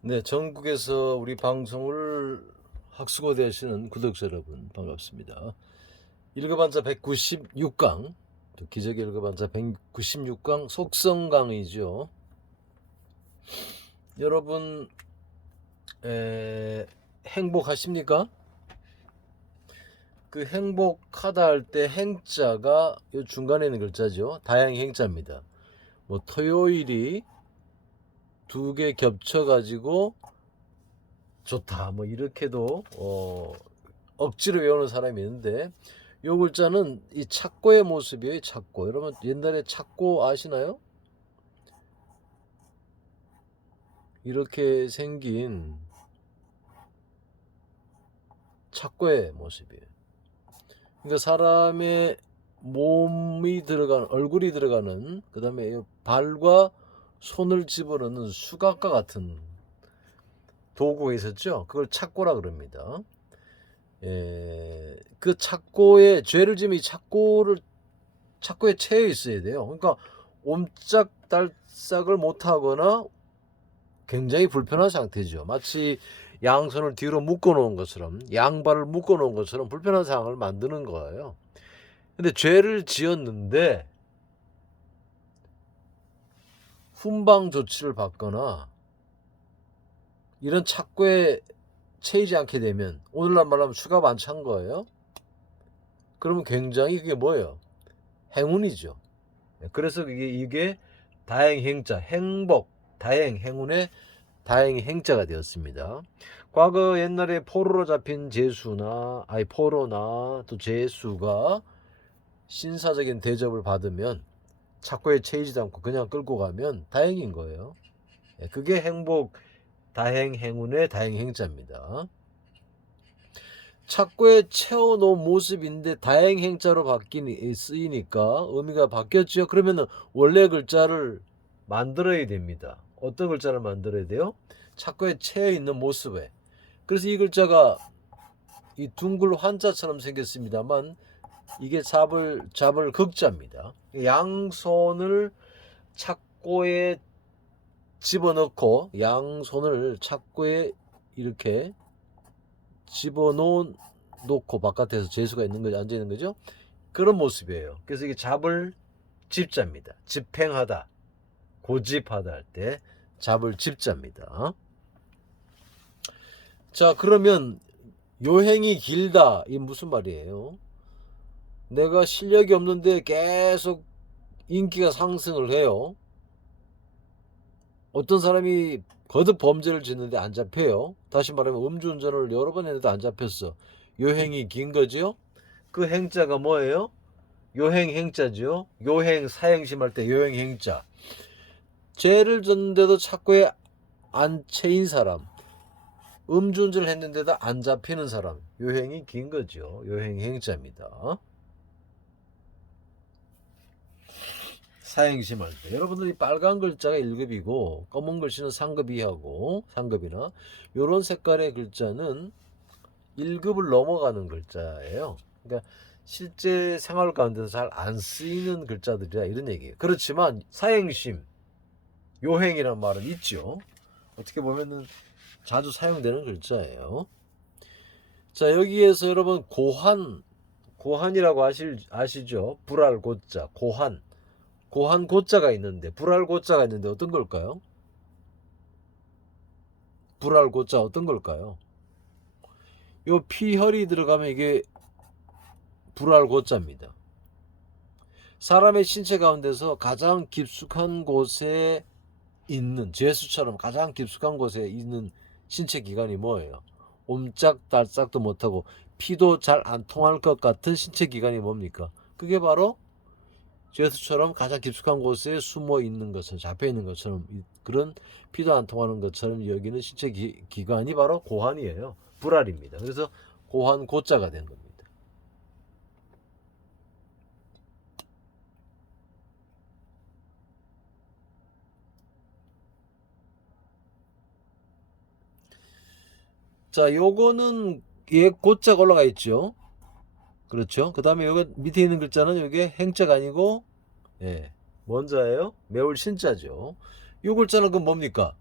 네, 전국에서 우리 방송을 학수고대 하시는 구독자 여러분 반갑습니다. 일급한자 196강, 기적의 일급한자 196강 속성강의죠. 여러분 행복하십니까? 그 행복하다 할 때 행자가 요 중간에 있는 글자죠. 다행 행자입니다. 뭐 토요일이 두 개 겹쳐가지고 좋다 뭐 이렇게도 억지로 외우는 사람이 있는데 요 글자는 이 착고의 모습이에요. 착고. 여러분 옛날에 착고 아시나요? 이렇게 생긴 착고의 모습이에요. 그러니까 사람의 몸이 들어가는 얼굴이 들어가는 그다음에 발과 손을 집어넣는 수갑과 같은 도구가 있었죠. 그걸 착고라 그럽니다. 그 착고에 죄를 지면 이 착고에 채여 있어야 돼요. 그러니까 옴짝달싹을 못하거나 굉장히 불편한 상태죠. 마치 양손을 뒤로 묶어놓은 것처럼 양발을 묶어놓은 것처럼 불편한 상황을 만드는 거예요. 근데 죄를 지었는데 훈방 조치를 받거나 이런 착고에 채이지 않게 되면 오늘날 말하면 수갑 안 찬 거예요. 그러면 굉장히 그게 뭐예요? 행운이죠. 그래서 이게 다행행자, 행복, 다행, 행운의 다행히 행자가 되었습니다. 과거 옛날에 포로로 잡힌 포로나 또 제수가 신사적인 대접을 받으면 착고에 채이지도 않고 그냥 끌고 가면 다행인 거예요. 그게 행복, 다행, 행운의 다행 행자입니다. 착고에 채워놓은 모습인데 다행 행자로 쓰이니까 의미가 바뀌었죠. 그러면 원래 글자를 만들어야 됩니다. 어떤 글자를 만들어야 돼요? 착고에 채여 있는 모습에. 그래서 이 글자가 이 둥글 환자처럼 생겼습니다만 이게 잡을 극자입니다. 양손을 착고에 집어넣고 양손을 착고에 이렇게 집어놓고 바깥에서 재수가 있는 거죠. 앉아 있는 거죠. 그런 모습이에요. 그래서 이게 잡을 집자입니다. 집행하다, 고집하다 할 때 잡을 집자입니다. 자, 그러면 요행이 길다. 이 무슨 말이에요? 내가 실력이 없는데 계속 인기가 상승을 해요. 어떤 사람이 거듭 범죄를 짓는데 안 잡혀요. 다시 말하면 음주운전을 여러 번 했는데 안 잡혔어. 요행이 긴 거죠. 그 행자가 뭐예요? 요행 행자죠. 요행 사행심 할 때 요행 행자. 죄를 졌는데도 착고에 안 채인 사람. 음주운전을 했는데도 안 잡히는 사람. 요행이 긴 거죠. 요행 행자입니다. 사행심 할 때. 여러분들이 빨간 글자가 1급이고 검은 글씨는 상급 상급이나 요런 색깔의 글자는 1급을 넘어가는 글자예요. 그러니까 실제 생활 가운데서 잘 안 쓰이는 글자들이라 이런 얘기예요. 그렇지만 사행심, 요행이란 말은 있죠. 어떻게 보면은 자주 사용되는 글자예요. 자, 여기에서 여러분 고한이라고 아시죠? 불알 고자, 고한 고자가 있는데 불알 고자가 있는데 어떤 걸까요? 불알 고자 어떤 걸까요? 요 피혈이 들어가면 이게 불알 고자입니다. 사람의 신체 가운데서 가장 깊숙한 곳에 있는 죄수처럼 가장 깊숙한 곳에 있는 신체 기관이 뭐예요? 옴짝달싹도 못하고 피도 잘 안 통할 것 같은 신체 기관이 뭡니까? 그게 바로 죄수처럼 가장 깊숙한 곳에 숨어 있는 것처럼 잡혀 있는 것처럼 그런 피도 안 통하는 것처럼 여기는 신체 기관이 바로 고환이에요. 불알입니다. 그래서 고환 고자가 된 겁니다. 자, 요거는 얘 고자가 올라가 있죠. 그렇죠. 그 다음에 여기 밑에 있는 글자는 이게 행자가 아니고 뭔자예요? 매울 신자죠. 요 글자는 그럼 뭡니까?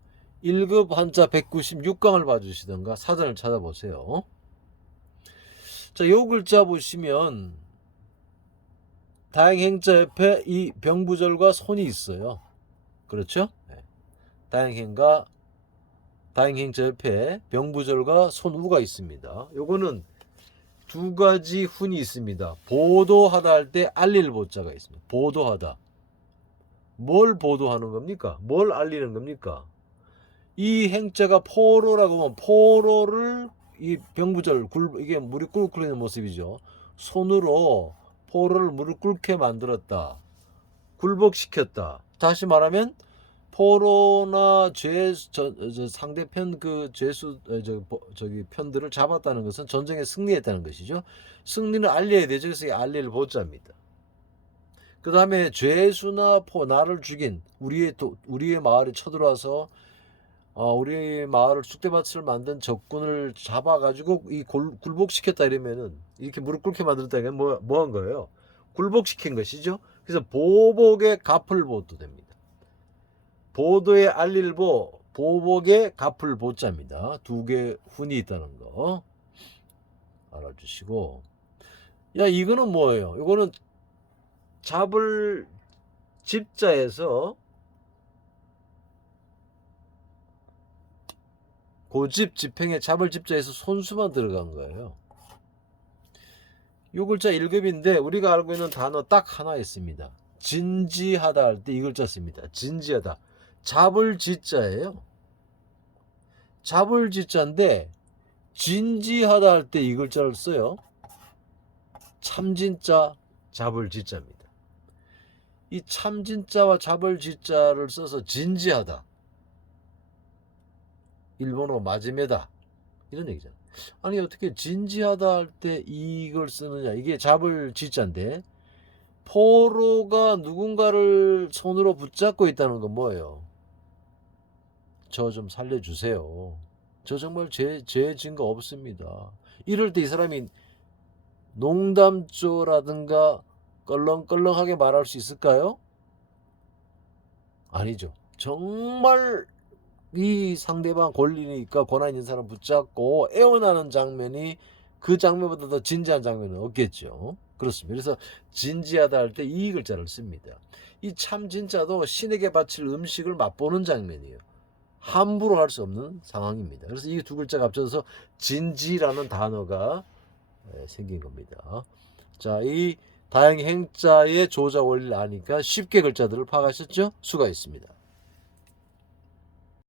1급 한자 196강을 봐주시던가 사전을 찾아보세요. 자, 요 글자 보시면 다행행자 옆에 이 병부절과 손이 있어요. 그렇죠? 네. 다행행자 옆에 병부절과 손우가 있습니다. 요거는 두 가지 훈이 있습니다. 보도하다 할 때 알릴 보자가 있습니다. 보도하다. 뭘 보도하는 겁니까? 뭘 알리는 겁니까? 이 행자가 포로라고 하면 포로를 이 병부절 이게 물이 꿀꿀 있는 모습이죠. 손으로 포로를 무릎 꿇게 만들었다. 굴복시켰다. 다시 말하면 포로나 상대편 그 죄수 저기 편들을 잡았다는 것은 전쟁에 승리했다는 것이죠. 승리는 알려야 되죠. 그래서 알릴 보자입니다. 그 다음에 죄수나 나를 죽인 우리의 마을에 쳐들어와서 우리 마을을 쑥대밭을 만든 적군을 잡아가지고 이 굴복시켰다 이러면은 이렇게 무릎 꿇게 만들었다 이게 뭐한 거예요? 굴복시킨 것이죠. 그래서 보복의 갚을 보도 됩니다. 보도의 알릴보, 보복의 갚을 보자입니다. 두 개 훈이 있다는 거 알아주시고, 야 이거는 뭐예요? 이거는 잡을 집자에서 고집 집행에 잡을 집자에서 손수만 들어간 거예요. 이 글자 1급인데 우리가 알고 있는 단어 딱 하나 있습니다. 진지하다 할 때 이 글자 씁니다. 진지하다. 잡을 지자예요. 잡을 지자인데 진지하다 할 때 이 글자를 써요. 참진자 잡을 지자입니다. 이 참진자와 잡을 지자를 써서 진지하다. 일본어 마지메다. 이런 얘기잖아. 아니 어떻게 진지하다 할 때 이걸 쓰느냐. 이게 잡을 지자인데 포로가 누군가를 손으로 붙잡고 있다는 건 뭐예요? 저 좀 살려주세요. 저 정말 죄 증거 없습니다. 이럴 때 이 사람이 농담조라든가 껄렁껄렁하게 말할 수 있을까요? 아니죠. 정말 이 상대방 권리니까 권한 있는 사람 붙잡고 애원하는 장면이 그 장면보다 더 진지한 장면은 없겠죠. 그렇습니다. 그래서 진지하다 할 때 이 글자를 씁니다. 이 참 진짜도 신에게 바칠 음식을 맛보는 장면이에요. 함부로 할 수 없는 상황입니다. 그래서 이 두 글자가 합쳐서 진지라는 단어가 생긴 겁니다. 자, 이 다행행자의 조자 원리를 아니까 쉽게 글자들을 파악하셨죠? 수고하셨습니다.